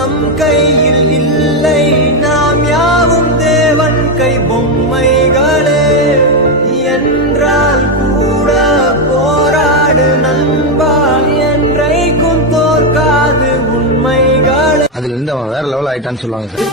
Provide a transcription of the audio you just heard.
நம் கையில் இல்லை, நாம் யாவும் தேவன் கை பொம்மைகளே. என்றால் கூட போராடு நண்பா, என்றைக்கும் தோற்காது உண்மைகளே. அதுல இருந்து அவன் வேற லெவல் ஆயிட்டான்னு சொல்லுவாங்க சார்.